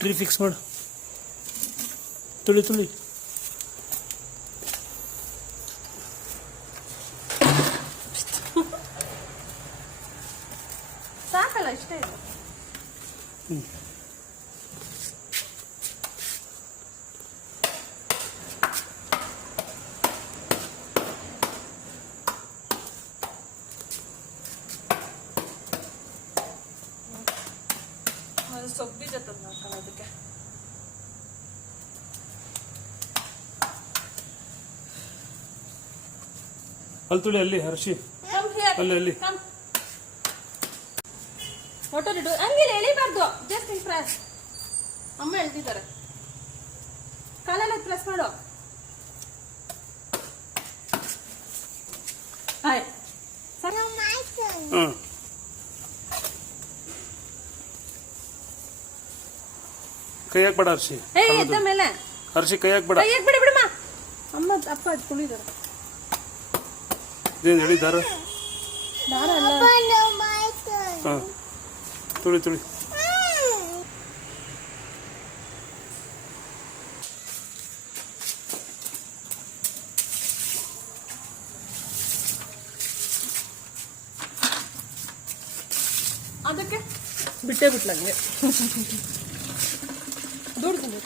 Tree fix ಮಾಡು. ತುಳಿ ತುಳಿ. ಸಾಕಲ್ಲ ಇಷ್ಟೇ ಇದೆ. ಸೊಬ್ಬಿದೆ ತಂದು ಹಾಕೋಣ ಅದಕ್ಕೆ. ಅಲ್ಲಿ ತುಳಿ, ಅಲ್ಲಿ ಹರ್ಷಿ, ಅಲ್ಲಿ ಅಲ್ಲಿ. ಫೋಟೋ ಇಡು. ಹಂಗಿಲ್ಲ, ಎಳಿಬಾರ್ದು. Just press. ಅಮ್ಮ ಎಳ್ತಿದ್ದಾರೆ. ಕಾಲೆಲ್ಲ ಪ್ರೆಸ್ ಮಾಡು. ಹಾಯ್. ಕೈ ಹಾಕ್ಬೇಡ ಹರ್ಷಿ. ಎದ್ದ ಮೇಲೆ ಹರ್ಷಿ ಕೈ ಹಾಕ್ಬೇಡ. ಕೈ ಹಾಕ್ಬಿಡಿ ಬಿಡಮ್ಮ. ಅಮ್ಮ ಅಪ್ಪ ಕುಳಿದಾರ. ಇದೇನು ಹೇಳಿ ದಾರ? ದಾರ ಅಲ್ಲ. ಹಾಂ, ತುಳಿ ತುಳಿ. ಅದಕ್ಕೆ ಬಿಟ್ಟೇ ಬಿಟ್ಲಂಗೆ ದುಡ್ಡು